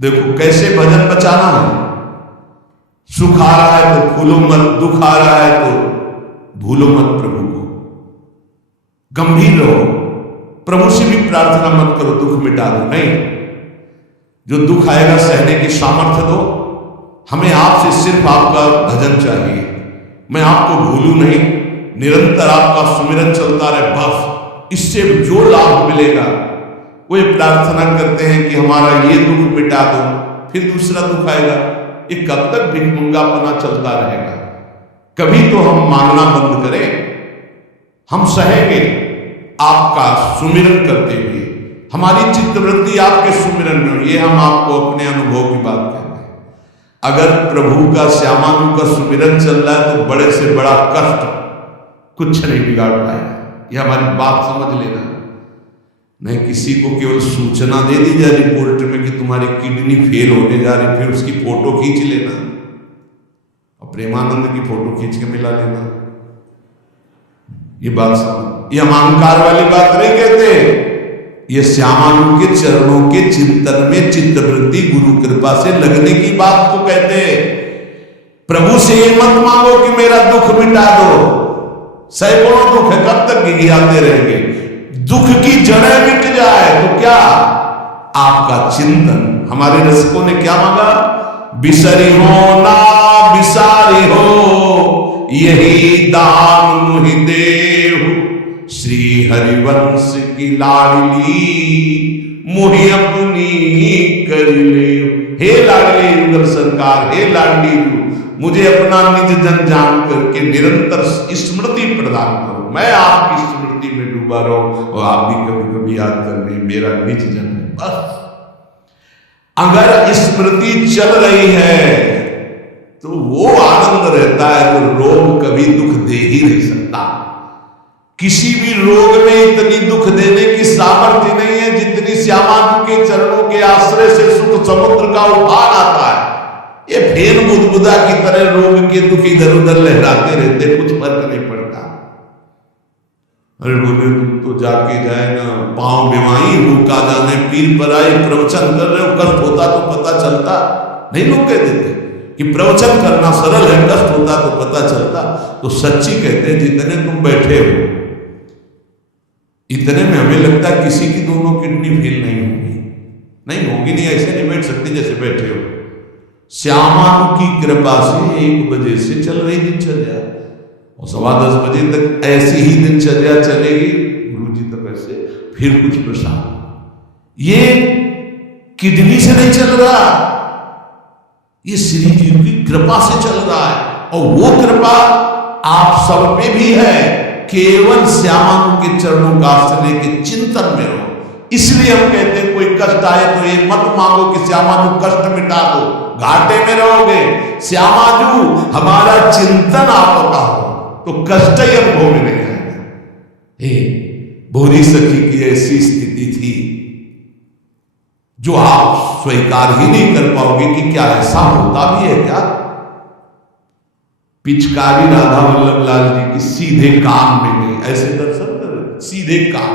देखो कैसे भजन बचाना है। सुख आ रहा है तो भूलो मत, दुख आ रहा है तो भूलो मत प्रभु को, गंभीर रहो। प्रभु से भी प्रार्थना मत करो दुख मिटा दो, नहीं, जो दुख आएगा सहने की सामर्थ्य दो। हमें आपसे सिर्फ आपका भजन चाहिए, मैं आपको भूलूं नहीं, निरंतर आपका सुमिरन चलता रहे, बस इससे जो लाभ मिलेगा। वो ये प्रार्थना करते हैं कि हमारा ये दुख मिटा दो, फिर दूसरा दुख आएगा। ये कब तक भिखमंगापना चलता रहेगा? कभी तो हम मांगना बंद करें, हम सहेंगे आपका सुमिरन करते हुए, हमारी चित्तवृत्ति आपके सुमिरन में। ये हम आपको अपने अनुभव की बात कहते हैं। अगर प्रभु का, श्यामानु का सुमिरन चल रहा है तो बड़े से बड़ा कष्ट कुछ नहीं बिगाड़ पाएगा। ये हमारी बात समझ लेना। नहीं किसी को केवल सूचना दे दी जाए रिपोर्ट में कि तुम्हारी किडनी फेल होने जा रही, फिर उसकी फोटो खींच लेना और प्रेमानंद की फोटो खींच के मिला लेना। ये बात समझ, ये हम अहंकार वाली बात नहीं कहते। ये श्यामानु के चरणों के चिंतन में चित्तवृत्ति गुरु कृपा से लगने की बात को कहते हैं। प्रभु से ये मत मांगो कि मेरा दुख मिटा दो, सैकड़ों दुख है, कब तक गिघियाते रहेंगे। दुख की जड़ें मिट जाए तो क्या, आपका चिंतन। हमारे रसिकों ने क्या मांगा? बिसरी हो ना बिसारी हो, यही दान मुहि देहु, श्री हरिवंश की लाडली मुहि अपनी कर ले। हे लाडली रुद्र सरकार, हे लाडली मुझे अपना निज जन जान करके निरंतर स्मृति प्रदान करो। मैं आपकी स्मृति में डूबा रहूं और आप भी कभी कभी याद कर ले मेरा निज जन है। बस अगर स्मृति चल रही है तो वो आनंद रहता है जो रोग कभी दुख दे ही नहीं सकता। किसी भी रोग में इतनी दुख देने की सामर्थ्य नहीं है जितनी श्यामानु के चरणों के आश्रय से सुख समुद्र का उफान आता है। ये फेन बुदबुदा की तरह रोग के दुख इधर उधर लहराते रहते, कुछ फर्क नहीं पड़ता। अरे बोले तुम तो जाके जाए ना, पांव बिवाई रुका जाने पीर पर आई, प्रवचन कर रहे हो, कष्ट होता तो पता चलता नहीं। लोग कह देते कि प्रवचन करना सरल है, कष्ट होता तो पता चलता। तो सच्ची कहते हैं जितने तुम बैठे हो इतने में हमें लगता है किसी की दोनों किडनी फेल नहीं होगी, नहीं होगी, नहीं ऐसे नहीं बैठ सकते जैसे बैठे हो। श्यामानु की कृपा से 1 बजे से चल रही दिनचर्या और 10:15 बजे तक ऐसी ही दिनचर्या चलेगी। गुरु जी तक ऐसे, फिर कुछ प्रसाद। ये किडनी से नहीं चल रहा, ये श्री जी की कृपा से चल रहा है। और वो कृपा आप सब पे भी है, केवल श्यामानु के चरणों का आश्रय के चिंतन में रहो। इसलिए हम कहते हैं कोई कष्ट आए तो ये मत मांगो कि श्यामानु कष्ट मिटा दो, घाटे में रहोगे। श्यामानु हमारा चिंतन आपका हो तो कष्ट ही अनुभव में नहीं आएगा। भोरी सखी की ऐसी स्थिति थी जो आप स्वीकार ही नहीं कर पाओगे कि क्या ऐसा होता भी है क्या। पिचकारी राधा वल्लभ लाल जी की सीधे कान में गई, ऐसे दर्शन कर, सीधे कान,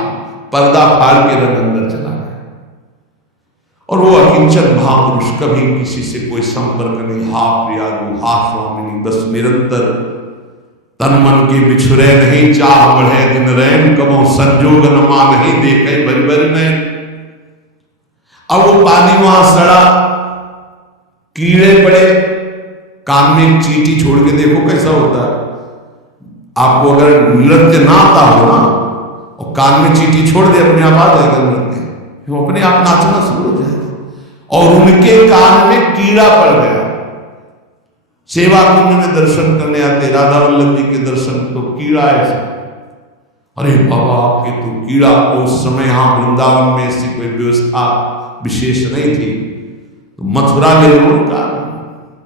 पर्दा फाड़ के रंग अंदर चला गया। और वो अकिंचन महापुरुष, कभी किसी से कोई संपर्क नहीं, हा प्रियागु हा स्वामिनी, बस निरंतर तन मन के बिछुरे नहीं, चाह बढ़े दिन रैन, कबो संजोग न मान नहीं देखे बरी बरी नैन। अब वो पानी वहां सड़ा, कीड़े पड़े, कान में एक चींटी छोड़ के देखो कैसा होता है। आपको अगर नृत्य ना आता हो ना और कान में चींटी छोड़ दे, अपने आप आ जाएगा नृत्य, वो अपने आप नाचना शुरू हो जाएगा। और उनके कान में कीड़ा पड़ गया। सेवा कुंड में दर्शन करने आते राधा वल्लभ जी के दर्शन, तो कीड़ा ऐसा, अरे बाबा आपके तो कीड़ा। उस समय यहां वृंदावन में ऐसी कोई व्यवस्था विशेष नहीं थी, तो मथुरा ले उनका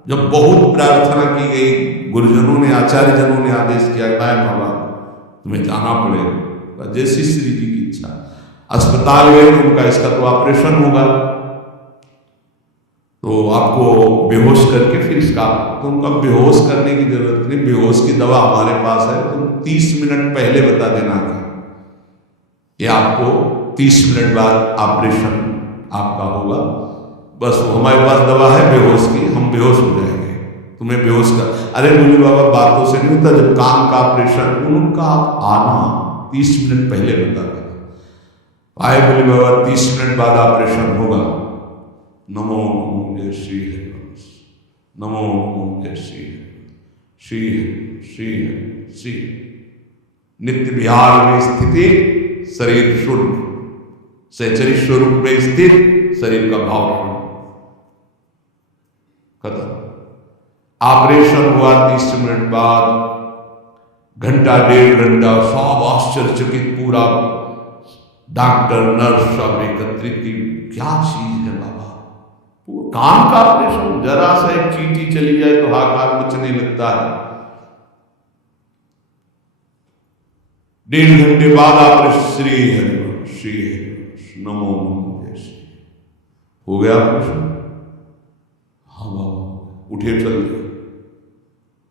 जब बहुत प्रार्थना की गई, गुरुजनों ने, आचार्य जनों ने आदेश किया, बाबा तुम्हें जाना पड़ेगा, जैसी श्री जी की इच्छा। अस्पताल गए तो उनका इसका तो ऑपरेशन होगा, तो आपको बेहोश करके फिर इसका, तो उनका बेहोश करने की जरूरत नहीं, बेहोश की दवा हमारे पास है, तुम 30 मिनट पहले बता देना कि ये आपको 30 मिनट बाद ऑपरेशन आपका होगा, बस वो हमारे पास दवा है बेहोश की, हम बेहोश हो जाएंगे, तुम्हें बेहोश कर। अरे बोले बाबा बातों से नहीं होता, जब कान का ऑपरेशन, उनका आप आना 30 मिनट पहले बता देना। आए बोले बाबा 30 मिनट बाद ऑपरेशन होगा। नमो नमो जय श्री है, नमो नमो जय श्री श्री श्री श्री। नित्य विहार में स्थिति शरीर शून्य, सचरी स्वरूप में स्थित शरीर का भाव खत्म। ऑपरेशन हुआ 30 मिनट बाद, घंटा 1.5 घंटा सब आश्चर्यचकित, पूरा डॉक्टर नर्स सब एकत्रित की, क्या चीज है बाबा, कान का ऑपरेशन, जरा सा एक चींटी चली जाए तो हाथ कुछ नहीं लगता है। 1.5 घंटे बाद ऑपरेशन, श्री हरि श्री हरि नमो नमो जय श्री, हो गया ऑपरेशन। हाँ बाबा उठे चल गए।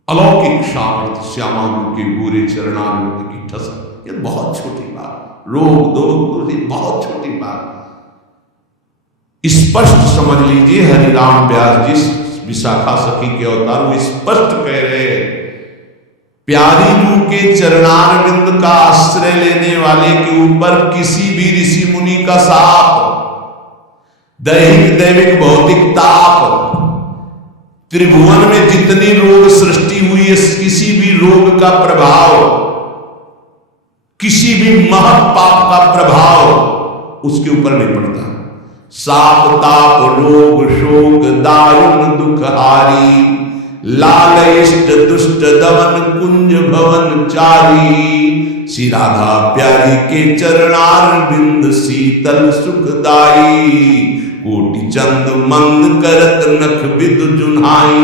अलौकिक सामर्थ्य श्यामानंद के पूरे चरणारविंद की ठसक, ये बहुत छोटी बात, रोग दोष बहुत छोटी बात, स्पष्ट समझ लीजिए। हरिराम व्यास जी विशाखा सखी के अवतार वो स्पष्ट कह रहे हैं, प्यारी रूह के चरणारविंद का आश्रय लेने वाले के ऊपर किसी भी ऋषि मुनि का शाप, दैहिक दैविक भौतिक ताप, त्रिभुवन में जितनी रोग सृष्टि हुई है, किसी भी रोग का प्रभाव, किसी भी महत् पाप का प्रभाव उसके ऊपर नहीं पड़ता। साप ताप रोग शोक दारुण दुखहारी, लाल इष्ट दुष्ट दमन कुंज भवन चारी, श्री राधा प्यारी के चरणारविंद शीतल सुखदाई, कोटि चंद मंद करत नख विद जुन्हाई।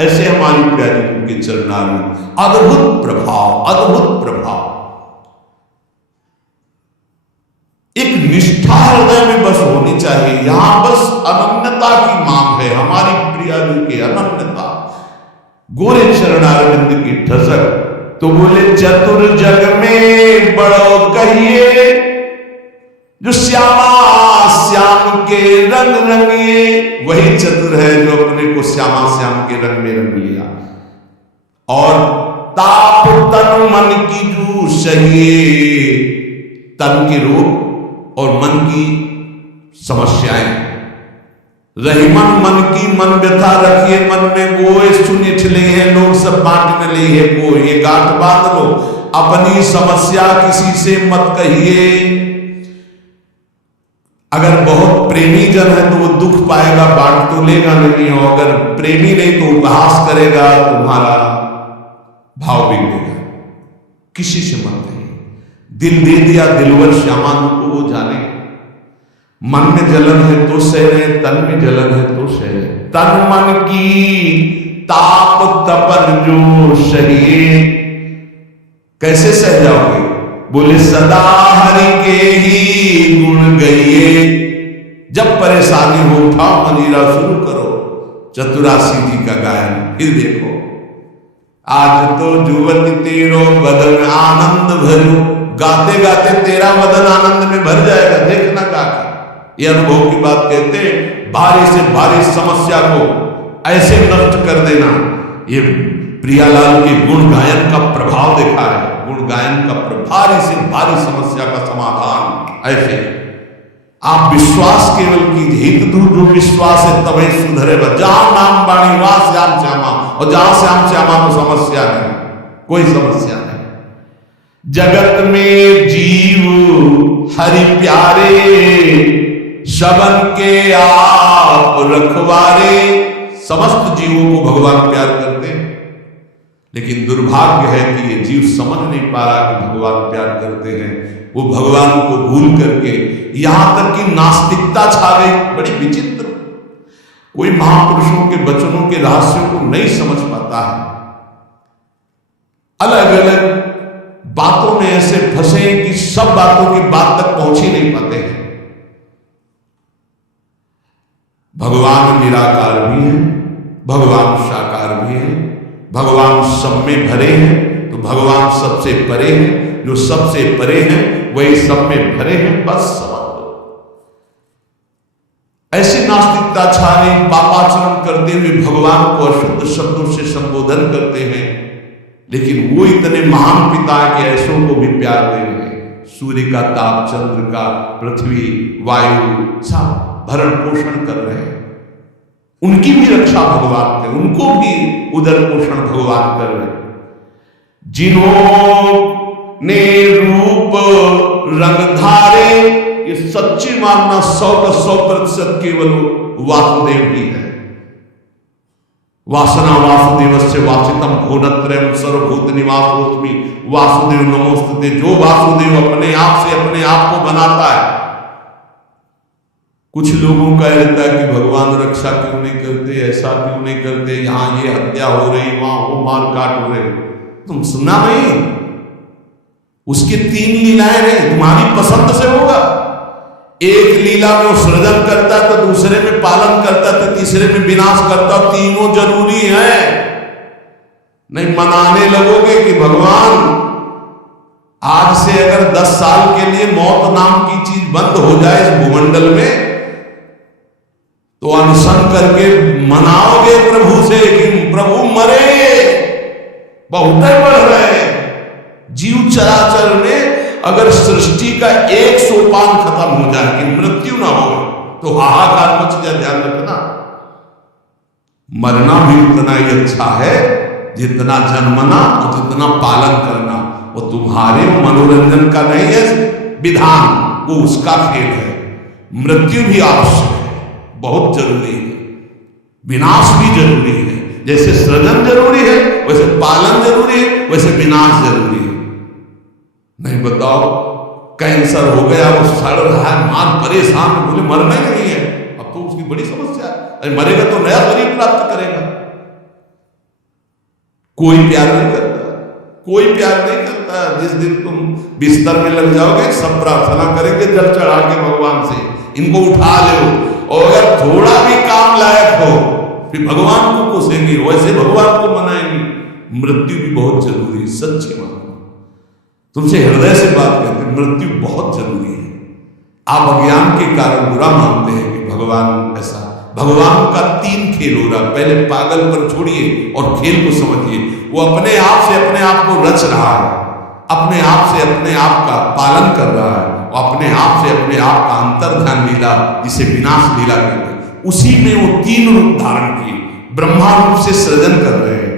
ऐसे हमारी प्यारी के चरणारविंद, अद्भुत प्रभाव, अद्भुत प्रभाव। एक निष्ठा हृदय में बस होनी चाहिए। यहां बस अनन्यता की मांग है, हमारी प्रिया के अनन्यता, गोरे चरणारविंद की ठसक। तो बोले चतुर जग में बड़ो कहिए, जो श्यामा श्याम के रंग रंगिए, वही चतुर है जो अपने को श्यामा श्याम के रंग में रंग लिया। और ताप तन मन की जू सहिए, तन के रोग और मन की समस्याएं, रहीमन मन की मन व्यथा रखिए मन में, गोए सुनिठ ले हैं लोग सब बांटने ले है को, ये गांठ बांध लो, अपनी समस्या किसी से मत कहिए। अगर बहुत प्रेमी जन है तो वो दुख पाएगा, बांट तो लेगा नहीं, और अगर प्रेमी नहीं तो उपहास करेगा, तुम्हारा भाव बिगड़ेगा। किसी से मत कहिए। दिल दे दिया दिलवर श्यामानंद को, वो जाने। मन में जलन है तो सह रहे, तन में जलन है तो सह रहे, तन मन की ताप तपन जो सहिए। कैसे सह जाओगे? बोले सदा हरि के ही गुण गाइए। जब परेशानी हो उठाओ मंजीरा शुरू करो चतुरासी जी का गायन। फिर देखो आज तो जुवती तेरो बदन आनंद भरो, गाते गाते तेरा बदन आनंद में भर जाएगा। देखना गाकर, ये अनुभव की बात कहते हैं। भारी से भारी समस्या को ऐसे नष्ट कर देना, ये प्रियालाल के गुण गायन का प्रभाव देखा है। गुण गायन का भारी से भारी समस्या का समाधान ऐसे। आप विश्वास केवल कीजिए, हित दूर जो विश्वास है तभी सुधरे। जहां नाम बाणी वहां श्याम श्यामा, और जहां श्याम श्यामा को समस्या नहीं, कोई समस्या नहीं। जगत में जीव हरि प्यारे, शबन के आप रखवारे। समस्त जीवों को भगवान प्यार करते हैं, लेकिन दुर्भाग्य है कि ये जीव समझ नहीं पा रहा कि भगवान प्यार करते हैं। वो भगवान को भूल करके यहां तक कि नास्तिकता छा गई। बड़ी विचित्र, कोई महापुरुषों के वचनों के रहस्यों को नहीं समझ पाता है। अलग अलग बातों में ऐसे फंसे कि सब बातों की बात तक पहुंच ही नहीं पाते हैं। भगवान निराकार भी है, भगवान साकार भी है, भगवान सब में भरे हैं, तो भगवान सबसे परे हैं। जो सबसे परे हैं वही सब में भरे हैं, बस समझ लो। ऐसी नास्तिकता छा रही, पापाचरण करते हुए भगवान को अशुद्ध शब्दों से संबोधन करते हैं, लेकिन वो इतने महान पिता के ऐसों को भी प्यार दे रहे हैं। सूर्य का ताप, चंद्र का, पृथ्वी, वायु सब भरण पोषण कर रहे हैं, उनकी भी रक्षा भगवान करे, उनको भी उदर पोषण भगवान कर रहे हैं। जिन्होंने रूप रंग धारे, ये सच्ची मानना 100% केवल वासुदेव ही है। वासना वासुदेवस्य वासितम भुवनत्रयम् सर्वभूत निवासोऽस्मि वासुदेव नमोस्तुते। जो वासुदेव अपने आप से अपने आप को बनाता है। कुछ लोगों का रहता है कि भगवान रक्षा क्यों नहीं करते, ऐसा क्यों नहीं करते, यहां ये हत्या हो रही, वहां वो मार काट हो रही। तुम सुना नहीं, उसकी 3 लीलाएं हैं, तुम्हारी पसंद से होगा। एक लीला में वो सृजन करता है, तो दूसरे में पालन करता है, तो तीसरे में विनाश करता है। तीनों जरूरी है। नहीं मनाने लगोगे कि भगवान आज से अगर 10 साल के लिए मौत नाम की चीज बंद हो जाए इस भूमंडल में, तो अनशन करके मनाओगे प्रभु से कि प्रभु मरे, बहुत बढ़ रहे हैं। जीव चराचर में अगर सृष्टि का एक सोपान खत्म हो जाए कि मृत्यु ना हो, तो हाहाकार मच जाए। ध्यान रखना, मरना भी उतना ही अच्छा है जितना जन्मना और जितना पालन करना। वो तुम्हारे मनोरंजन का नहीं है विधान, वो उसका खेल है। मृत्यु भी आवश्यक है, बहुत जरूरी है। विनाश भी जरूरी है। जैसे सृजन जरूरी है, वैसे पालन जरूरी है, वैसे विनाश जरूरी है। नहीं बताओ, कैंसर हो गया, वो सड़ रहा है, मां परेशान, बोले मरना ही नहीं है। अब तो उसकी बड़ी समस्या है, अरे मरेगा तो नया शरीर प्राप्त करेगा। कोई प्यार नहीं करता, कोई प्यार नहीं करता। जिस दिन तुम बिस्तर में लग जाओगे, सब प्रार्थना करेंगे जल चढ़ा के भगवान से, इनको उठा लो। और अगर थोड़ा भी काम लायक हो, फिर भगवान को कोसेंगे, वैसे भगवान को मनाएंगे। मृत्यु भी बहुत जरूरी है। सच्ची बात, तुमसे हृदय से बात करते हैं, मृत्यु बहुत जरूरी है। आप अज्ञान के कारण बुरा मानते हैं कि भगवान ऐसा। भगवान का 3 खेल हो रहा। पहले पागलपन छोड़िए और खेल को समझिए। वो अपने आप से अपने आप को रच रहा है, अपने आप से अपने आप का पालन कर रहा है, अपने आप से अपने आप का अंतर्ध्यान लीला, जिसे विनाश लीला कहते हैं, उसी में वो 3 रूप धारण किए। ब्रह्मा रूप से सृजन कर रहे हैं,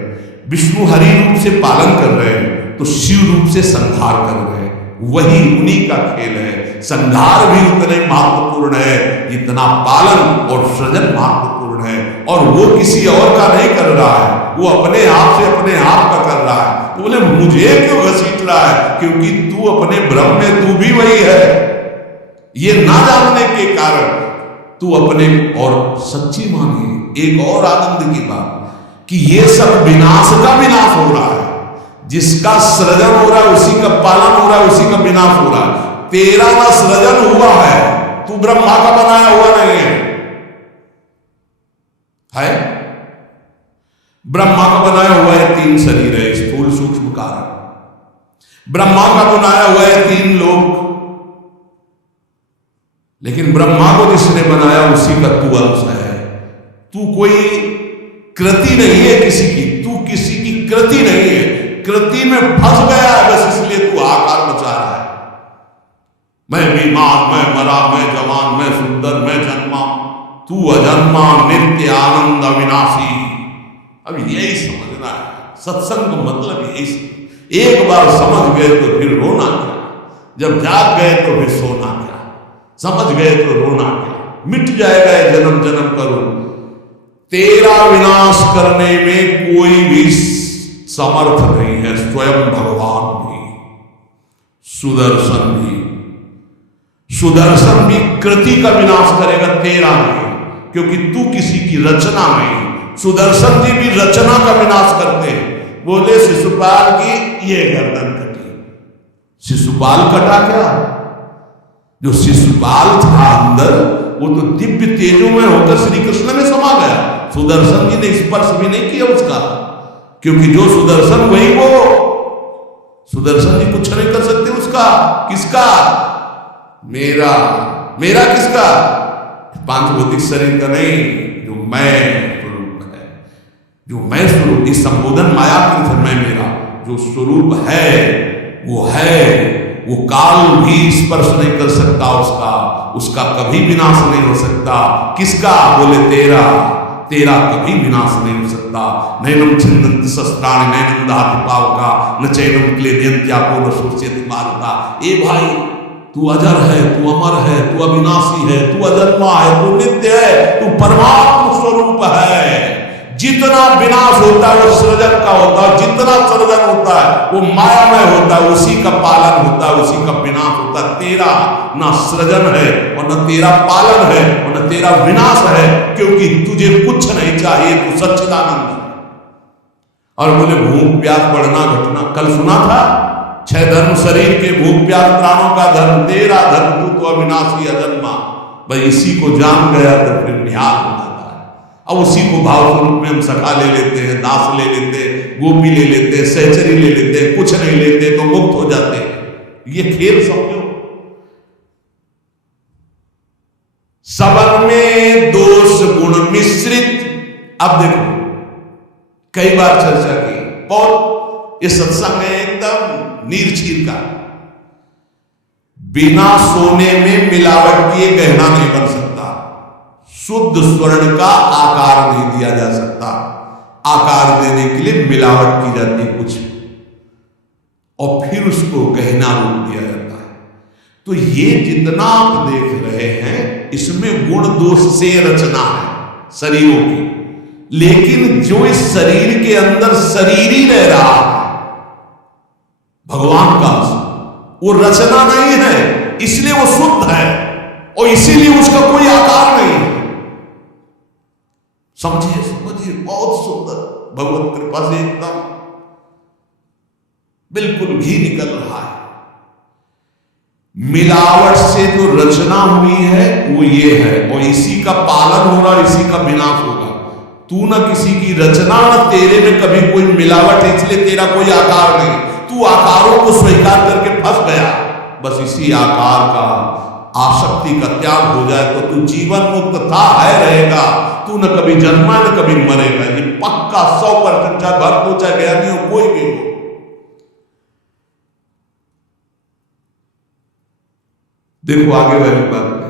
विष्णु हरि रूप से पालन कर रहे हैं, तो शिव रूप से संहार कर रहे हैं। वही उन्हीं का खेल है। संहार भी उतने महत्वपूर्ण है जितना पालन और सृजन महत्वपूर्ण है। और वो किसी और का नहीं कर रहा है, वो अपने आप से अपने आप का कर रहा है। तो बोले मुझे क्यों घसीट रहा है? क्योंकि तू अपने ब्रह्म में तू भी वही है। ये ना जानने के कारण तू अपने, और सच्ची मानिए एक और आनंद की बात कि ये सब विनाश का विनाश हो रहा है। जिसका सृजन हो रहा है उसी का पालन हो रहा है, उसी का विनाश हो रहा है। तेरा ना सृजन हुआ है, तू ब्रह्मा का बनाया हुआ नहीं है। ब्रह्मा का बनाया हुआ है 3 शरीर है, स्थूल सूक्ष्म कारण। ब्रह्मा का बनाया हुआ है 3 लोक। लेकिन ब्रह्मा को जिसने बनाया उसी का तू अंश है। तू कोई कृति नहीं है किसी की, तू किसी की कृति नहीं है। कृति में फंस गया है बस, इसलिए तू आकार मचा रहा है। मैं बीमार, मैं मरा, मैं जवान, मैं सुंदर, मैं जन्मा। तू अजन्मा, नित्य आनंद अविनाशी। अब यही समझना है। सत्संग का मतलब यही। एक बार समझ गए तो फिर रोना क्या, जब जाग गए तो फिर सोना क्या, समझ गए तो रोना क्या। मिट जाएगा ये जन्म जन्म करो। तेरा विनाश करने में कोई भी समर्थ नहीं है। स्वयं भगवान भी, सुदर्शन भी। सुदर्शन भी कृति का विनाश करेगा, तेरा नहीं, क्योंकि तू किसी की रचना नहीं। सुदर्शन जी भी रचना का विनाश करते हैं। बोले शिशुपाल की ये गर्दन कटी। शिशुपाल कटा क्या? जो शिशुपाल था अंदर, वो तो दिव्य तेजों में होकर श्री कृष्ण में समा गया। सुदर्शन जी ने स्पर्श भी नहीं किया उसका, क्योंकि जो सुदर्शन वही वो। सुदर्शन जी कुछ नहीं कर सकते उसका। किसका? मेरा। मेरा किसका? पांच भौतिक शरीर का नहीं, जो मैं स्वरूप है, जो मैं स्वरूप, इस संबोधन मायाकृत है मैं मेरा, जो स्वरूप है, वो काल भी स्पर्श नहीं कर सकता उसका, उसका कभी विनाश नहीं हो सकता। किसका? बोले तेरा, तेरा कभी विनाश नहीं हो सकता। नैनम छिन्दन्ति शस्त्राणि नैनम दहति पावका न चैनम क्लेदयन्त्यापो न शोष्यति मारुता। ए भाई, तू अजर है, तू अमर है, तू अविनाशी है, तू अजन्मा है, तू नित्य है, तू परमात्म स्वरूप है। जितना विनाश होता है वो सृजन का होता है, जितना सृजन होता है वो मायामय होता है, उसी का पालन होता है, उसी का विनाश होता है। तेरा ना सृजन है और न तेरा पालन है और न तेरा विनाश है, क्योंकि तुझे कुछ नहीं चाहिए, तू सच्चिदानंद है। और बोले भूख प्यास बढ़ना घटना, कल सुना था 6 धर्म शरीर के, भूख प्यास प्राणों का धर्म, तेरा धर्म तू तो अविनाशी अजन्मा। भाई इसी को जान गया तो फिर निहाल हो जाता है। अब उसी को भाव स्वरूप में हम सखा ले लेते हैं, दास ले लेते हैं, गोपी ले लेते हैं, सहचरी ले लेते हैं, कुछ नहीं लेते तो मुक्त हो जाते हैं। ये खेल समझो। सबन में दोष गुण मिश्रित। अब देखो, कई बार चर्चा की, बहुत ये सत्संग है एकदम नीरछीर का। बिना सोने में मिलावट किए गहना नहीं बन सकता, शुद्ध स्वर्ण का आकार नहीं दिया जा सकता। आकार देने के लिए मिलावट की जाती है कुछ, और फिर उसको गहना रूप दिया जाता है। तो ये जितना आप देख रहे हैं, इसमें गुण दोष से रचना है शरीरों की, लेकिन जो इस शरीर के अंदर शरीर ही रह रहा है भगवान का, वो रचना नहीं है, इसलिए वो शुद्ध है और इसीलिए उसका कोई आकार नहीं है। समझिए समझिए, बहुत सुंदर, भगवत कृपा से एकदम बिल्कुल घी निकल रहा है। मिलावट से जो रचना हुई है वो ये है, और इसी का पालन हो रहा, इसी का विनाश होगा। तू न किसी की रचना, न तेरे में कभी कोई मिलावट है, इसलिए तेरा कोई आकार नहीं। तू आकारों को स्वीकार करके फंस गया। बस इसी आकार का, आसक्ति का त्याग हो जाए तो तू जीवन मुक्त था, है, रहेगा। तू न कभी जन्मा न कभी मरेगा, ये पक्का 100%, चाहे भक्त हो चाहे ज्ञानी हो, कोई भी हो। देखो आगे वाली बात है,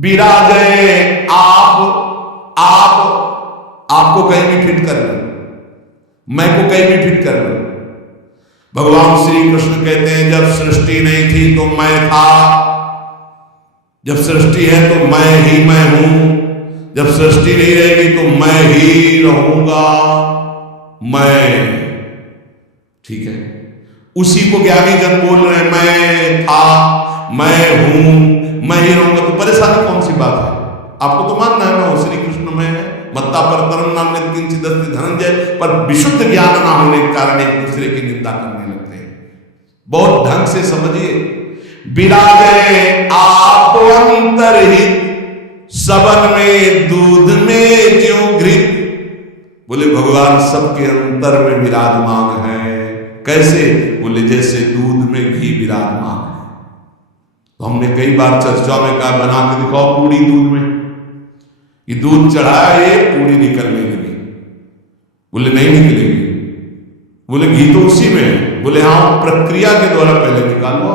विराजय आपको कहीं भी फिट कर लो, मैं को कहीं भी फिट कर लो। भगवान श्री कृष्ण कहते हैं जब सृष्टि नहीं थी तो मैं था, जब सृष्टि है तो मैं ही मैं हूं, जब सृष्टि नहीं रहेगी तो मैं ही रहूंगा। मैं, ठीक है, उसी को ज्ञानी जन बोल रहे हैं, मैं था, मैं हूं, मैं ही रहूंगा। तो परेशानी कौन सी बात है? आपको तो मानना है ना श्री कृष्ण में है, मत्ता पर तरम नाम किंचित धनंजय, पर विशुद्ध ज्ञान ना होने के कारण एक दूसरे की निंदा करने लगते हैं। बहुत ढंग से समझिए, विराजे आप अंतरहित, सबन में दूध में ज्यों घृत। बोले भगवान सबके अंतर में विराजमान है। कैसे? बोले जैसे दूध में घी विराजमान है। तो हमने कई बार चर्चा में कहा, बना के दिखाओ पूरी दूध में, ये दूध चढ़ाया, ये पूरी निकलने लगी। बोले नहीं निकलेगी। बोले घी तो उसी में है। बोले हाँ, प्रक्रिया के द्वारा पहले निकालो।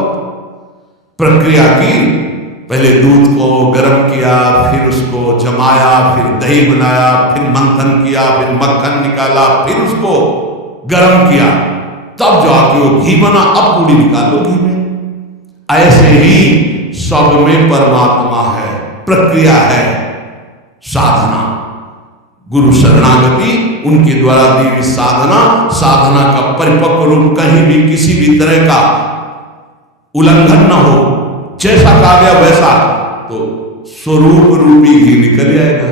प्रक्रिया की, पहले दूध को गर्म किया, फिर उसको जमाया, फिर दही बनाया, फिर मंथन किया, फिर मक्खन निकाला, फिर उसको गर्म किया, तब जाके वो घी बना। अब पूरी निकालो घी में। ऐसे ही सब में परमात्मा है, प्रक्रिया है, साधना, गुरु शरणागति, उनके द्वारा दी हुई साधना, साधना का परिपक्व रूप कहीं भी किसी भी तरह का उल्लंघन न हो, जैसा कहा गया वैसा, तो स्वरूप रूपी घी निकल जाएगा।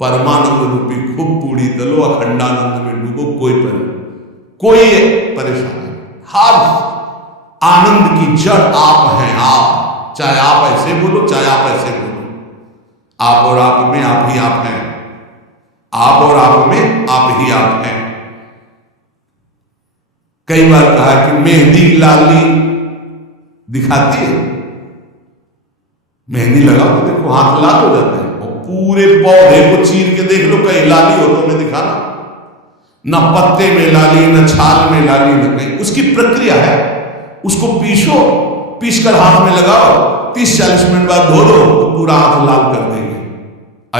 परमानंद रूपी खूब पूरी तलो, अखंडानंद में डूबो, कोई परेशानी। हर आनंद की जड़ आप हैं, आप, चाहे आप ऐसे बोलो चाहे आप ऐसे बोलो, आप और आप में आप ही आप हैं, आप और आप में आप ही आप हैं। कई बार कहा कि मेहंदी लाली दिखाती है, मेहंदी लगाओ तो देखो हाथ लाल हो जाता है। पूरे पौधे को चीर के देख लो, कहीं लाली हो तो हमें दिखाना, न पत्ते में लाली, न छाल में लाली, न कहीं। उसकी प्रक्रिया है, उसको पीसो, पीस कर हाथ में लगाओ, 30-40 मिनट बाद धो दो तो पूरा हाथ लाल कर देंगे।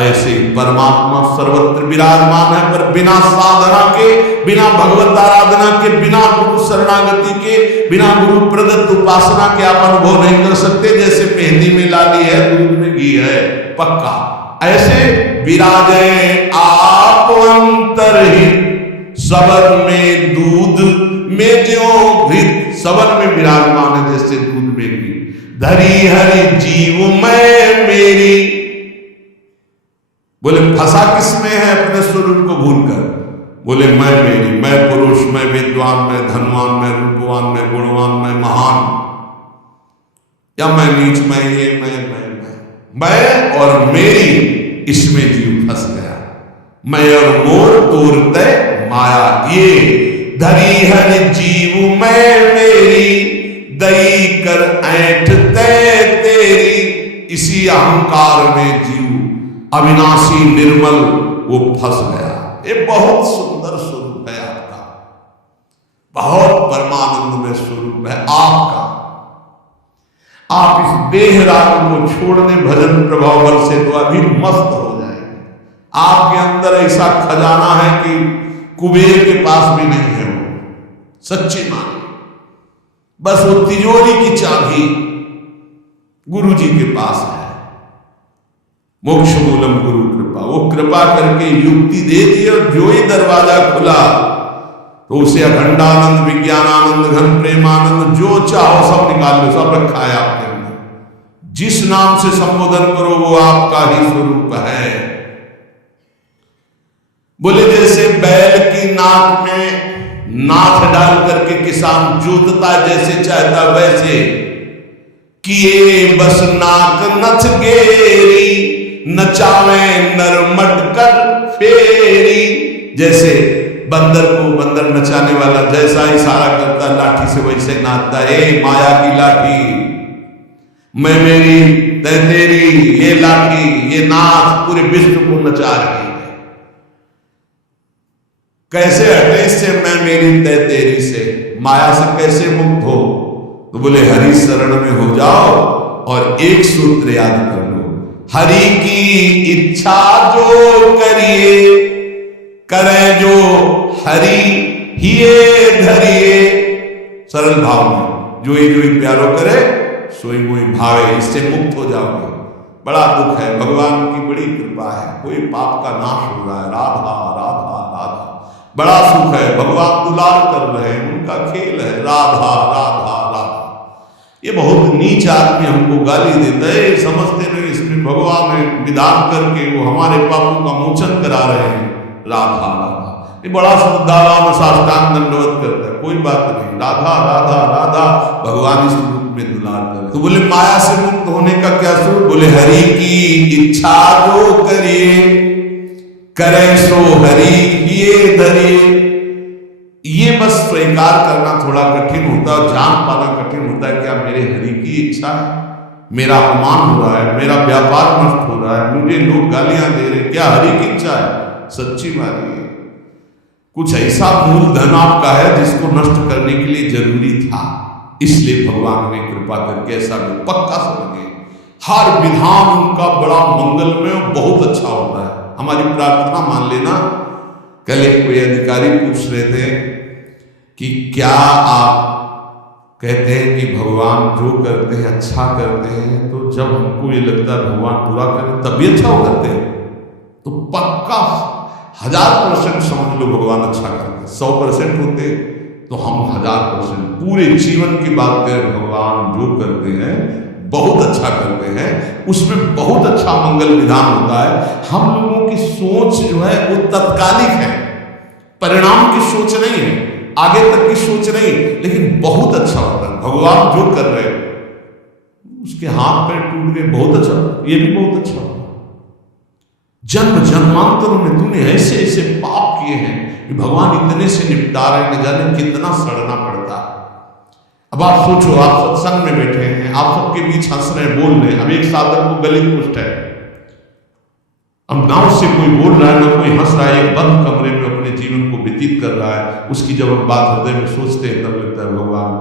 ऐसे परमात्मा सर्वत्र विराजमान है, पर बिना साधना के, बिना भगवत आराधना के, बिना गुरु शरणागति के, बिना गुरु प्रदत्त उपासना के आप अनुभव नहीं कर सकते। जैसे मेहंदी में लाली है, दूध में घी है, पक्का ऐसे विराजे आप अंतरहित, सबन में दूध में ज्यों घृत, सबन में विराजमान है जैसे दूध में घी। धरी हरि जीव मैं मेरी, बोले फंसा किसमें है अपने स्वरूप को भूलकर, बोले मैं मेरी, मैं पुरुष, मैं विद्वान, मैं धनवान, मैं रूपवान, मैं गुणवान, मैं महान, या मैं नीच, मैं ये, मैं और मेरी, इसमें जीव फंस गया। मैं और मोर तोरते माया ये, धरी हरि जीव मैं मेरी, दई कर ऐंठते तेरी। इसी अहंकार में जीव अविनाशी निर्मल वो फंस गया। ये बहुत सुंदर स्वरूप है आपका, बहुत परमानंदमय स्वरूप है आपका। आप इस देह राग को छोड़ दें भजन प्रभाव बल से तो अभी मस्त हो जाएंगे। आपके अंदर ऐसा खजाना है कि कुबेर के पास भी नहीं है वो, सच्ची माने। बस वो तिजोरी की चाबी गुरु जी के पास है। मोक्ष मूलम गुरु कृपा, वो कृपा करके युक्ति दे दी और जो ही दरवाजा खुला तो उसे अखंडानंद, विज्ञानानंद, घन प्रेमानंद, जो चाहो सब निकाल लो, सब रखा है आपके अंदर। जिस नाम से संबोधन करो वो आपका ही स्वरूप है। बोले जैसे बैल की नाक में नाथ डाल करके किसान जोतता जैसे चाहता वैसे, किए बस नाक नथ गेरी, नचावे नरमट कर फेरी। जैसे बंदर को बंदर नचाने वाला जैसा इशारा करता लाठी से वैसे नाचता, ए माया की लाठी, मैं मेरी तै तेरी, ये लाठी, ये नाच पूरे विश्व को नचा रही है। कैसे हटे इससे मैं मेरी तै तेरी से, माया से कैसे मुक्त हो? तो बोले हरि शरण में हो जाओ और एक सूत्र याद कर लो, हरि की इच्छा जो करिए, करे जो हरि हिये धरिए। सरल भाव में जो ही प्यारो करे सोई मोई भावे, इससे मुक्त हो जाओगे। बड़ा दुख है, भगवान की बड़ी कृपा है, कोई पाप का नाश हो रहा है। राधा राधा राधा, बड़ा सुख है, भगवान दुलार कर रहे हैं, उनका खेल है। राधा राधा राधा, ये बहुत नीच आदमी हमको गाली देता है, समझते नहीं इसमें भगवान ने विधान करके वो हमारे पापों का मोचन करा रहे हैं। राधा राधा, ये बड़ा श्रद्धावान साष्टांग दंडवत करता है, कोई बात नहीं। राधा राधा राधा, भगवान इस रूप में दुलार कर। तो बोले माया से मुक्त होने का क्या स्वरूप? बोले हरि की इच्छा जो करिए, करे सो हरि हिये धरिए। ये बस स्वीकार करना थोड़ा कठिन होता है, जान पाना कठिन होता है। क्या मेरे हरि की इच्छा है? मेरा अपमान हो रहा है, मेरा व्यापार नष्ट हो रहा है, मुझे लोग गालियां दे रहे, क्या हरि की इच्छा है? सच्ची मानिए, कुछ ऐसा मूलधन आपका है जिसको नष्ट करने के लिए जरूरी था, इसलिए भगवान ने कृपा करके ऐसा पक्का समझे। हर विधान उनका बड़ा मंगलमय और बहुत अच्छा होता है। हमारी प्रार्थना मान लेना। कल एक कोई अधिकारी पूछ रहे थे कि क्या आप कहते हैं कि भगवान जो करते हैं अच्छा करते हैं, तो जब हमको ये लगता है भगवान बुरा करें तब भी अच्छा हो करते हैं? तो पक्का 1000% समझ लो भगवान अच्छा करते हैं। 100% होते तो हम 1000% पूरे जीवन की बात करें, भगवान जो करते हैं बहुत अच्छा करते हैं, उसमें बहुत अच्छा मंगल विधान होता है। हम लोगों की सोच जो है वो तत्कालिक है, परिणाम की सोच नहीं है, आगे तक की सोच नहीं, लेकिन बहुत अच्छा होता है। भगवान जो कर रहे हैं उसके हाथ पैर टूट गए, बहुत अच्छा, ये भी बहुत अच्छा होता है। जन्म जन्मांतरों में तूने ऐसे ऐसे पाप किए हैं कि भगवान इतने से निपटा रहे, न जाने कितना सड़ना पड़ता है। अब आप सोचो, आप सत्संग में बैठे हैं, आप सबके बीच हंस रहे हैं, बोल रहे हैं। अब एक साधक को गलित पुष्ट है, अब ना उससे कोई बोल रहा है ना कोई हंस रहा है, एक बंद कमरे में अपने जीवन को व्यतीत कर रहा है। उसकी जब हम बात हृदय में सोचते हैं तब लगता है भगवान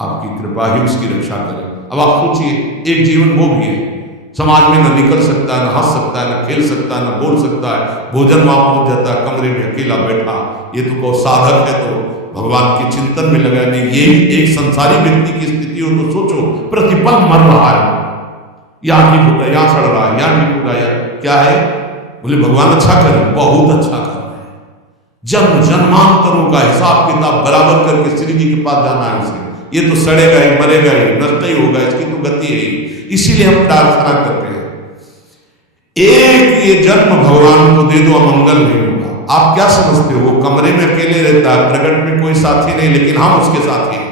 आपकी कृपा ही उसकी रक्षा करे। अब आप सोचिए, एक जीवन वो भी है, समाज में ना निकल सकता है, ना हंस सकता है, ना खेल सकता है, ना बोल सकता है, भोजन वहां पहुंच जाता है, कमरे में अकेला बैठा। ये तो कोई साधक है तो भगवान के चिंतन में लगा नहीं। ये एक संसारी व्यक्ति की स्थिति हो तो सोचो, प्रतिपल मर रहा है, यहाँ ठीक होगा, यहाँ सड़ रहा है, यहाँ ठीक होगा, क्या है? बोले भगवान अच्छा करे, बहुत अच्छा कर रहे हैं। जन्म जन्मांतरों का हिसाब किताब बराबर करके श्री जी के पास जाना है उसे। ये तो सड़ेगा ही, मरेगा ही, नष्ट ही होगा, इसकी तो गति है ही। इसीलिए हम प्रार्थना करते हैं, एक ये जन्म भगवान को दे दो, अमंगल नहीं होगा। आप क्या समझते हो? वो कमरे में अकेले रहता है, प्रकट में कोई साथी नहीं, लेकिन हम उसके साथी हैं।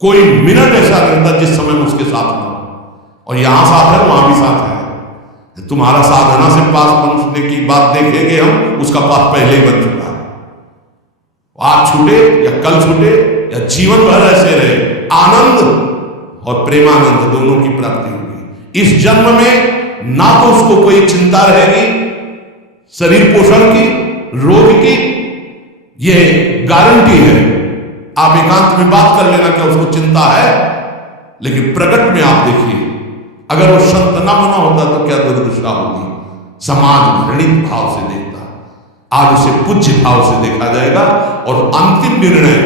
कोई मिनट ऐसा रहता जिस समय में उसके साथ ना, और यहां साथ है, वहां भी साथ है। तुम्हारा साधना से पास पहुंचने की बात देखेंगे हम, उसका पास पहले ही बन चुका है। आज छूटे या कल छूटे या जीवन भर ऐसे रहे, आनंद और प्रेमानंद दोनों की प्राप्ति होगी। इस जन्म में ना तो उसको कोई चिंता रहेगी शरीर पोषण की, रोग की, ये गारंटी है। आप एकांत में बात कर लेना क्या उसको चिंता है, लेकिन प्रकट में आप देखिए, अगर वो संत न बना होता तो क्या दुर्दशा होती। समाज घृणित भाव से देखता, आज उसे पूज्य भाव से देखा जाएगा, और अंतिम निर्णय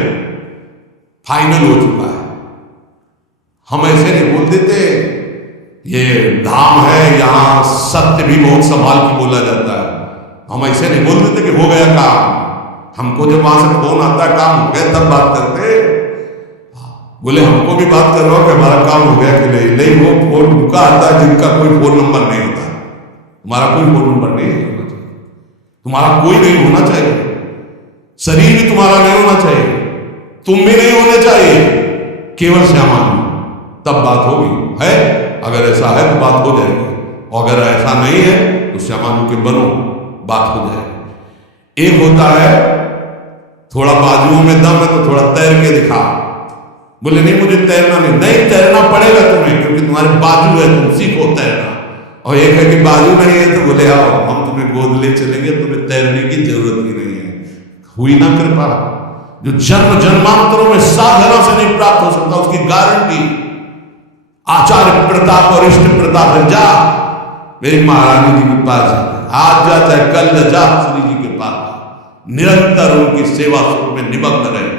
फाइनल हो चुका है। हम ऐसे नहीं बोल देते, ये धाम है यहां सत्य भी बहुत संभाल के बोला जाता है। हम ऐसे नहीं बोल देते कि हो गया काम। हमको जब वहां से फोन आता है काम हो गया तब बात करते। बोले हमको भी बात कर रहा हो कि हमारा काम हो गया कि नहीं? नहीं, वो फोन उनका आता है जिनका कोई फोन नंबर नहीं होता। तुम्हारा कोई फोन नंबर नहीं होना चाहिए, तुम्हारा कोई नहीं होना चाहिए, शरीर भी तुम्हारा नहीं होना चाहिए, तुम भी नहीं होने चाहिए, केवल श्यामा, तब बात होगी। है अगर ऐसा है तो बात हो जाएगी, और अगर ऐसा नहीं है तो श्यामानु के बनो, बात हो जाएगी। एक होता है थोड़ा बाजुओं में दम है तो थोड़ा तैर के दिखा। बोले नहीं मुझे तैरना नहीं तैरना पड़ेगा तुम्हें, क्योंकि तुम्हारे बाजू है, तुम सीखो तैरना। और एक है कि बाजू नहीं है तो बोले आओ हम तुम्हें गोद ले चलेंगे, तुम्हें तैरने की जरूरत ही नहीं है। हुई ना कृपा। जो जन्म जन्मांतरों में साधना से नहीं प्राप्त हो सकता, उसकी गारंटी आचार्य प्रताप और इष्ट प्रताप है। जा मेरी महारानी जी के पास, आज जा चाहे कल जा श्री जी के पास, निरंतर उनकी सेवा सुख में निमग्न रहे।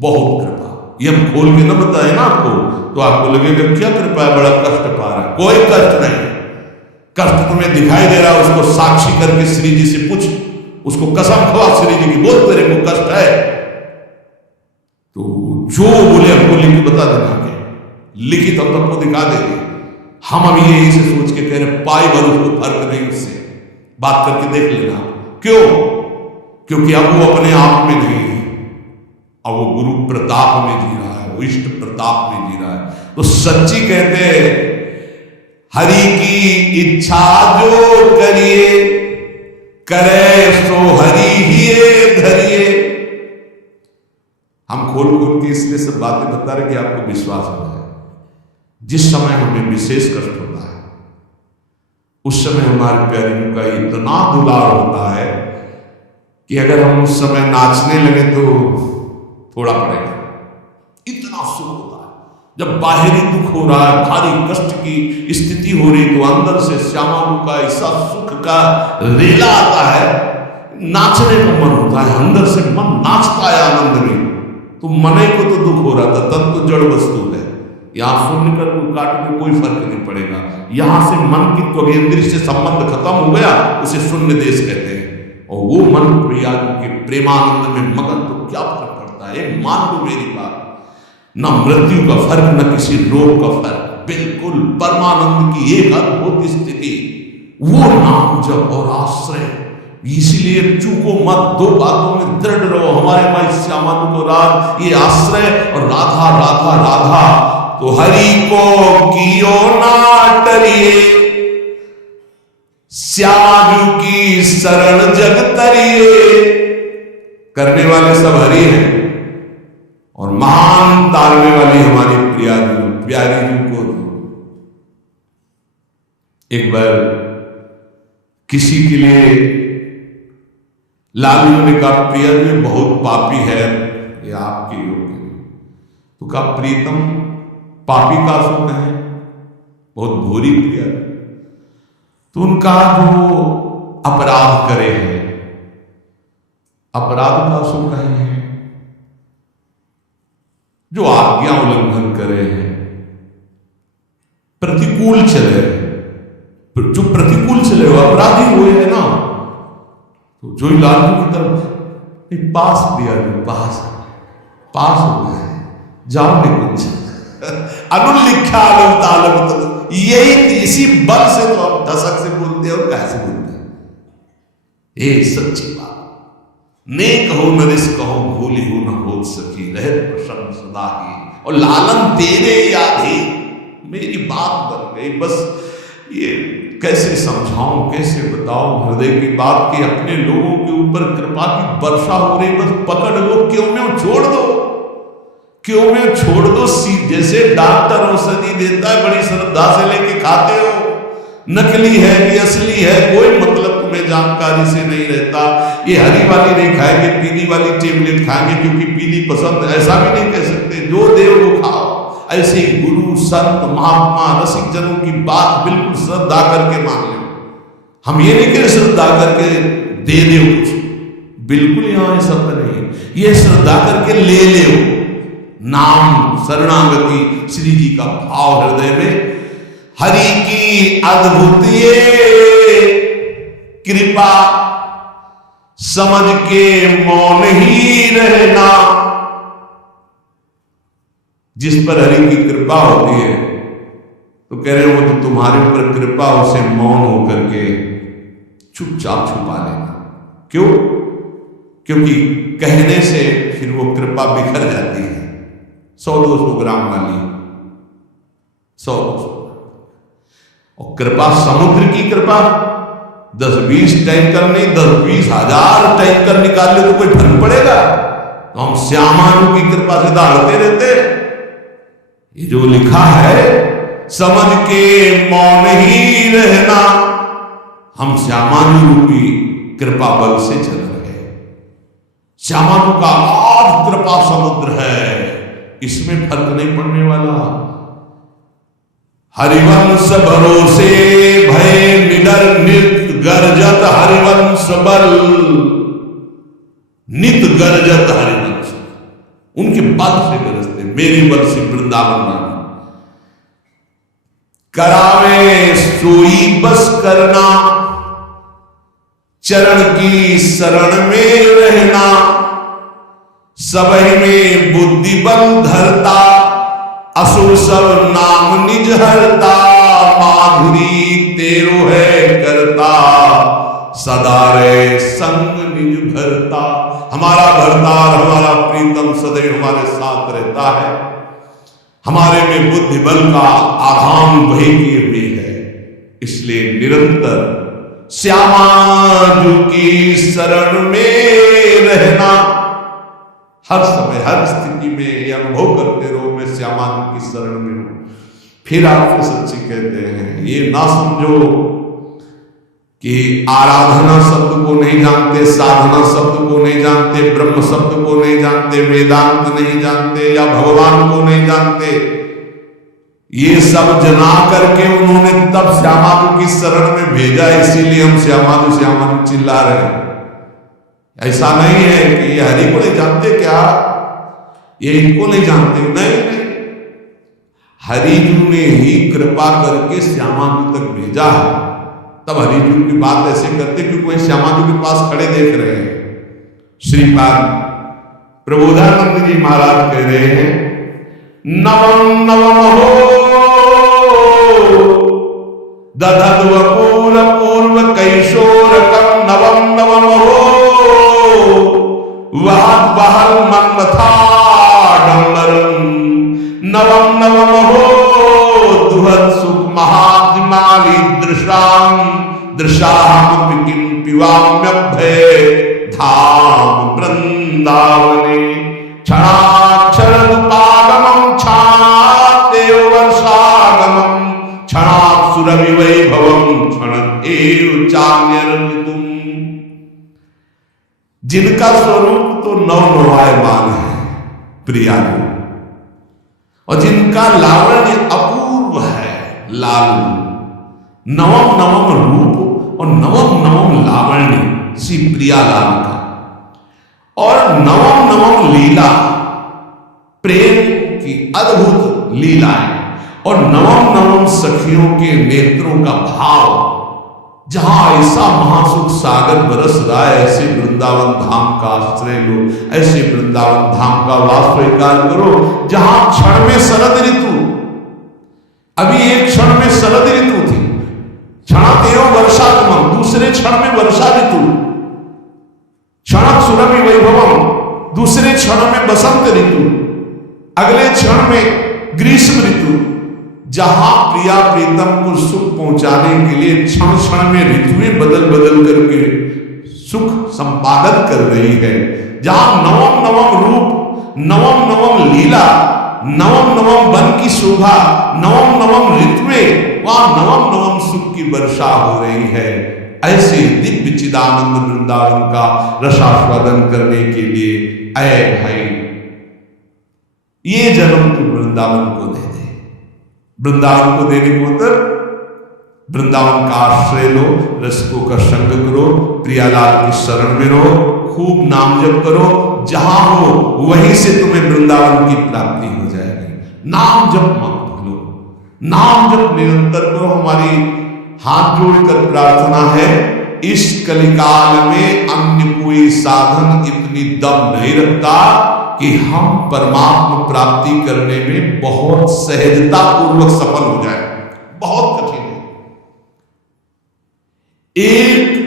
बहुत कृपा। ये हम खोल के न बताए ना आपको तो आपको लगेगा क्या कृपा है, बड़ा कष्ट पा रहा है। कोई कष्ट नहीं, कष्ट तुम्हें दिखाई दे रहा है, उसको साक्षी करके श्री जी से पूछ, उसको कसम खवा श्री जी की, बोल तेरे को कष्ट है तो जो बोले हमको लिख के बता देना, के लिखित हम सबको दिखा देंगे। हम अभी यही से सोच के कह रहे पाई भर उसको फर्क नहीं, उससे बात करके देख लेना। क्यों? क्योंकि अब वो अपने आप में नहीं है, अब वो गुरु प्रताप में जी रहा है, वो इष्ट प्रताप में जी रहा है। तो सच्ची कहते हैं हरि की इच्छा जो करिए, करे सो हरि ही धरिए। हम खोल खोल के इसलिए सब बातें बता रहे कि आपको विश्वास हो जाए। जिस समय हमें विशेष कष्ट होता है उस समय हमारे प्यारियों का इतना दुलार होता है कि अगर हम उस समय नाचने लगे तो थोड़ा पड़ेगा। इतना सुख होता है जब बाहरी दुख हो रहा है, भारी कष्ट की स्थिति हो रही, तो अंदर से श्यामानु का ऐसा सुख का रेला आता है, नाचने का मन होता है, अंदर से मन नाचता है आनंद में। तो मन को तो दुख हो रहा था, तब तो जड़ वस्तु है। यहां शून्य कर काट में कोई फर्क नहीं पड़ेगा। यहां से मन की त्वगेंद्र से संबंध खत्म हो गया, उसे शून्य देश कहते हैं। और वो मन प्रिया के प्रेमानंद में मगन, तो क्या फर्क पड़ता है? मान लो मेरी बात, न मृत्यु का फर्क, न किसी रोग का फर्क, बिल्कुल परमानंद की एक अद्भुत स्थिति। वो नाम जप और आश्रय, इसीलिए चूको मत, दो बातों में दृढ़ रहो। हमारे माई श्यामानु को राग ये आश्रय और राधा राधा राधा, तो हरि को कियो ना टरिए, श्यामानु की शरण जग तरिए। करने वाले सब हरि हैं और महान तारने वाली हमारी प्यारी जी को। एक बार किसी के लिए लालू ने कहा प्रिय ये बहुत पापी है, ये आपके योग्य, तो कहा प्रीतम पापी का सो कहें, बहुत भूरी प्रिय। तो उनका जो अपराध करे हैं, अपराध का सो कहें हैं, जो आज्ञा उल्लंघन करे हैं, प्रतिकूल चले, जो प्रतिकूल चले वो अपराधी हुए हैं ना। तो जो लालू की तरफ पास दिया, पास हो गए, जाओ निकुंज अनुलिख्या अनुतालम, यही इसी बल से तो हम दशक से बोलते हैं और कैसे बोलते हैं, ये सच्ची बात। ने कहो नरिस कहो भूली हो न हो सकी, रह प्रसन्न सदा ही, और लालन तेरे याद ही मेरी बात बन गई। बस ये कैसे समझाऊं, कैसे बताऊं हृदय की बात कि अपने लोगों के ऊपर कृपा की वर्षा हो रही, बस पकड़ लो, क्यों में छोड़ दो, क्यों में छोड़ दो। जैसे डॉक्टर औषधि देता है, बड़ी श्रद्धा से लेके खाते हो, नकली है कि असली है कोई मतलब तुम्हें जानकारी से नहीं रहता। ये हरी वाली नहीं खाएंगे, पीली वाली टेबलेट खाएंगे क्योंकि पीली पसंद, ऐसा भी नहीं कह सकते, जो दे वो खाओ। ऐसे गुरु संत महात्मा रसिक जनों की बात बिल्कुल श्रद्धा करके मान ले। हम ये नहीं कह श्रद्धा करके दे दे कुछ, बिल्कुल यहाँ शब्द नहीं, ये श्रद्धा करके ले ले नाम शरणागति श्री जी का भाव हृदय में। हरि की अद्भुत ये कृपा समझ के मौन ही रहना। जिस पर हरि की कृपा होती है तो कह रहे हो तो तुम्हारे ऊपर कृपा, उसे मौन होकर के चुपचाप छुपा लेना। क्यों? क्योंकि कहने से फिर वो कृपा बिखर जाती है, 100-200 ग्राम वाली, 100-200। और कृपा समुद्र की कृपा 10-20 टैंकर नहीं, 10-20 हजार टैंकर निकाल ले तो कोई फर्क पड़ेगा? तो हम श्यामानु की कृपा से दौड़ते रहते। ये जो लिखा है समझ के मौन ही रहना, हम श्यामानु रूपी कृपा बल से चल रहे हैं। श्यामानु का आज कृपा समुद्र है, इसमें फर्क नहीं पड़ने वाला। हरिवंश भरोसे भय निडर नित गर्जत हरिवंश बल, नित गर्जत हरिवंश, उनके बल से गरजते, मेरे बल से वृंदावन में करावे सोई बस करना, चरण की शरण में रहना, सबही में बुद्धि बल धरता, असुर सब नाम निज हरता, माधुरी तेरो है करता, सदा रे संग निज भरता। हमारा भरतार, हमारा प्रीतम सदैव हमारे साथ रहता है। हमारे में बुद्धि बल का आधान वही किए हुए है, इसलिए निरंतर श्यामाजू की शरण में रहना। हर समय हर स्थिति में यह अनुभव करते रहो मैं श्यामाजू की शरण में हूं। फिर आपको सच्ची कहते हैं, ये ना समझो कि आराधना शब्द को नहीं जानते, साधना शब्द को नहीं जानते, ब्रह्म शब्द को नहीं जानते, वेदांत नहीं जानते या भगवान को नहीं जानते। ये सब जना करके उन्होंने तब श्यामाजू की शरण में भेजा, इसीलिए हम श्यामाजू श्यामाजू चिल्ला रहे हैं। ऐसा नहीं है कि ये हरि को नहीं जानते, क्या ये इनको नहीं जानते? नहीं, हरिजू ने ही कृपा करके श्यामाजू तक भेजा है। तब हरिजू की बात ऐसे करते क्योंकि वही श्यामाजू के पास खड़े देख रहे हैं। श्रीपाद प्रबोधानंद जी महाराज कह रहे हैं, नवम नवम हो दधद वपूर पूर्व कैशोरकम, नवम नवम हो वहत बहल मनमथा डंबरम, नवम नवम हो दुहद सुख महादिमाली दृशाम, दृशाम किम पिवाम्यभय धाम वृंदावने, क्षणाक्षरपागमं क्षणादेव वर्षागमं, क्षणासुरवि वैभवं क्षण एव चान्यर्पितुम। जिनका स्वरूप तो नवनवायमान है प्रिया, और जिनका लावण्य अपूर्व है लालू, नवम नवम रूप और नवम नवम लावण्य श्री प्रियालाल का, और नवम नवम लीला प्रेम की अद्भुत लीलाएं, और नवम नवम सखियों के नेत्रों का भाव, जहां ऐसा महासुख सागर बरस रहा है, ऐसे वृंदावन धाम का आश्रय लो, ऐसे वृंदावन धाम का वास स्वीकार करो, जहां क्षण में शरद ऋतु, अभी एक क्षण में शरद ऋतु थी, क्षण एवं वर्षागमन, दूसरे क्षण में वर्षा ऋतु, क्षण सुरभि वैभवम, दूसरे क्षण में बसंत ऋतु, अगले क्षण में ग्रीष्म ऋतु, जहां प्रिया प्रीतम को सुख पहुंचाने के लिए क्षण क्षण में ऋतुएं बदल बदल करके सुख संपादन कर रही है, जहां नवम नवम रूप, नवम नवम लीला, नवम नवम वन की शोभा, नवम नवम ऋतुएं, वहां नवम नवम सुख की वर्षा हो रही है। ऐसे दिव्य चिदानंद वृंदावन का रसास्वादन करने के लिए अय भाई, ये जन्म तू वृंदावन को दे दे। वृंदावन को देने को मतलब वृंदावन का आश्रय लो, रसिकों का संग करो, प्रियालाल की शरण में रहो, खूब नाम जप करो, जहां हो वहीं से तुम्हें वृंदावन की प्राप्ति हो जाएगी। नाम जप मत भूलो, नाम जप निरंतर करो। हमारी हाथ जोड़कर प्रार्थना है, इस कलिकाल में अन्य कोई साधन इतनी दम नहीं रखता कि हम परमात्मा प्राप्ति करने में बहुत सहजता पूर्वक सफल हो जाए। बहुत कठिन है। एक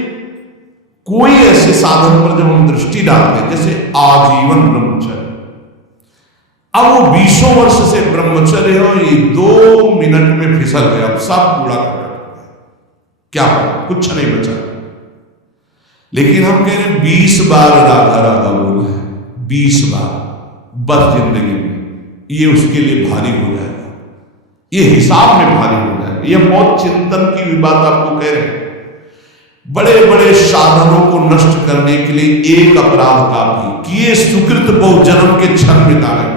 कोई ऐसे साधन पर जब हम दृष्टि डालते हैं, जैसे आजीवन ब्रह्मचर्य, अब वो 20 वर्ष से ब्रह्मचर्य हो, ये 2 मिनट में फिसल गया, अब सब कूड़ा कर क्या कुछ नहीं बचा। लेकिन हम कह रहे 20 बार राधा राधा बोला है, 20 बार बस जिंदगी में, ये उसके लिए भारी हो जाएगा, ये हिसाब में भारी हो जाएगा। ये बहुत चिंतन की भी बात आपको कह रहे हैं। बड़े बड़े साधनों को नष्ट करने के लिए एक अपराध काफी, किए सुकृत बहु जन्म के क्षण में डाले।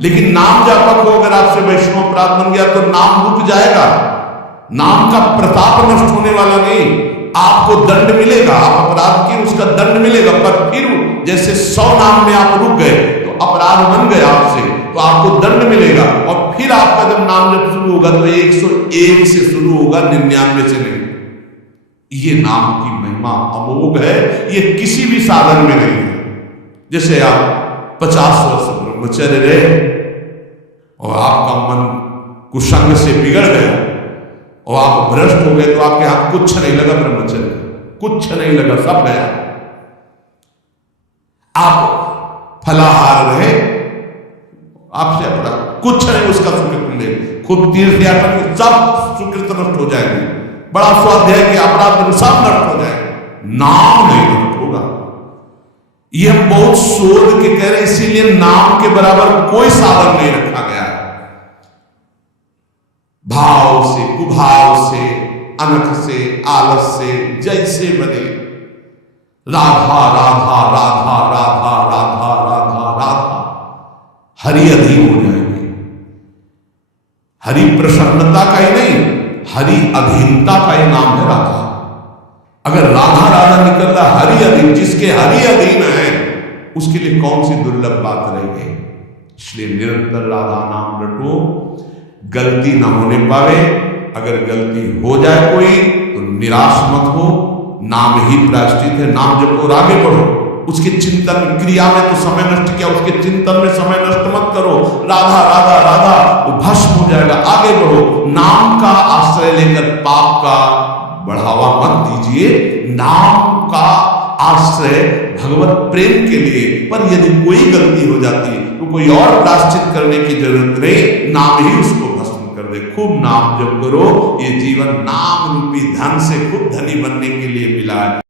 लेकिन नाम जापक हो, अगर आपसे वैष्णव अपराध बन गया तो नाम रुक जाएगा। नाम का प्रताप नष्ट होने वाला नहीं, आपको दंड मिलेगा, आप अपराध किए उसका दंड मिलेगा, पर फिर जैसे 100 नाम में आप रुक गए तो अपराध बन गए आपसे, तो आपको दंड मिलेगा, और फिर आपका जब नाम जब शुरू होगा तो 101 से शुरू होगा, 99 से नहीं। ये नाम की महिमा अमोघ है, ये किसी भी साधन में नहीं है। जैसे आप 50 वर्ष ब्रह्मचर्य रहे और आपका मन कुसंग से बिगड़ गया और आप भ्रष्ट हो गए, तो आपके हाथ कुछ नहीं लगा, ब्रह्मचर्य कुछ नहीं लगा, सब गया। आप फलाहार रहे, आपसे अपराध कुछ नहीं, उसका सुकृत मिले, खुद तीर्थ यात्रा सब सुकृत नष्ट हो जाएंगे। बड़ा स्वाध्याय के अपराध सब नष्ट हो जाए, नाम नहीं नष्ट होगा। ये हम बहुत शोध के कह रहे हैं, इसीलिए नाम के बराबर कोई साधन नहीं रखा गया। भाव से, कुभाव से, अनख से, आलस से, जैसे बने राधा राधा राधा राधा राधा राधा राधा, हरि अधीन हो जाएंगे। हरि प्रसन्नता का ही नहीं, हरि अधीनता का ही नाम है राधा। अगर राधा राधा निकल रहा हरि अधीन, जिसके हरि अधीन है उसके लिए कौन सी दुर्लभ बात रहेगी। इसलिए निरंतर राधा नाम रटो, गलती ना होने पावे। अगर गलती हो जाए कोई तो निराश मत हो, नाम ही प्रायश्चित है, नाम जपो और आगे बढ़ो। उसके चिंतन क्रिया में तो समय नष्ट किया, उसके चिंतन में समय नष्ट मत करो। राधा राधा राधा वो भस्म हो जाएगा, आगे बढ़ो। नाम का आश्रय लेकर पाप का बढ़ावा मत दीजिए, नाम का आश्रय भगवत प्रेम के लिए। पर यदि कोई गलती हो जाती तो कोई और प्रायश्चित करने की जरूरत नहीं, नाम ही उसको भस्म कर दे। खूब नाम जप करो, ये जीवन नाम रूपी धन से खूब धनी बनने के लिए मिला है।